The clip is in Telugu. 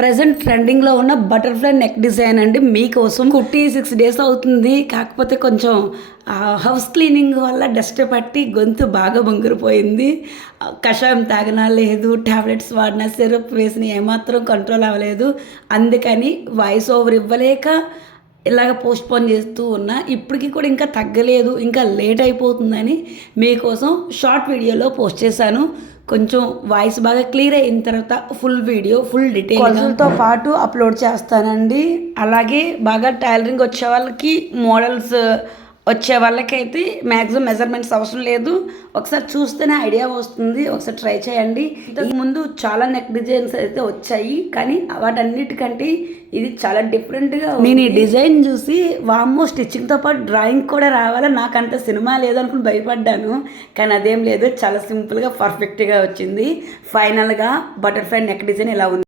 ప్రజెంట్ ట్రెండింగ్లో ఉన్న బటర్ఫ్లై నెక్ డిజైన్ అండి మీకోసం. కుట్టి 6 డేస్ అవుతుంది. కాకపోతే కొంచెం హౌస్ క్లీనింగ్ వల్ల డస్ట్ పట్టి గొంతు బాగా బొంగురిపోయింది. కషాయం తాగినా లేదు, టాబ్లెట్స్ వాడినా, సిరప్ వేసిన ఏమాత్రం కంట్రోల్ అవ్వలేదు. అందుకని వాయిస్ ఓవర్ ఇవ్వలేక ఇలాగ పోస్ట్పోన్ చేస్తూ ఉన్నా. ఇప్పటికీ కూడా ఇంకా తగ్గలేదు, ఇంకా లేట్ అయిపోతుందని మీకోసం షార్ట్ వీడియోలో పోస్ట్ చేశాను. కొంచెం వాయిస్ బాగా క్లియర్ అయిన తర్వాత ఫుల్ వీడియో ఫుల్ డీటెయిల్తో పాటు అప్లోడ్ చేస్తానండి. అలాగే బాగా టైలరింగ్ వచ్చే వాళ్ళకి, మోడల్స్ వచ్చే వాళ్ళకైతే మ్యాక్సిమం మెజర్మెంట్స్ అవసరం లేదు. ఒకసారి చూస్తేనే ఐడియా వస్తుంది. ఒకసారి ట్రై చేయండి. ఇంతకుముందు చాలా నెక్ డిజైన్స్ అయితే వచ్చాయి, కానీ వాటన్నిటికంటే ఇది చాలా డిఫరెంట్గా. నేను ఈ డిజైన్ చూసి వామ్మో స్టిచ్చింగ్తో పాటు డ్రాయింగ్ కూడా రావాలా, నాకంత సినిమా లేదనుకుని భయపడ్డాను. కానీ అదేం లేదు, చాలా సింపుల్గా పర్ఫెక్ట్గా వచ్చింది. ఫైనల్గా బటర్ఫ్లై నెక్ డిజైన్ ఇలా ఉంది.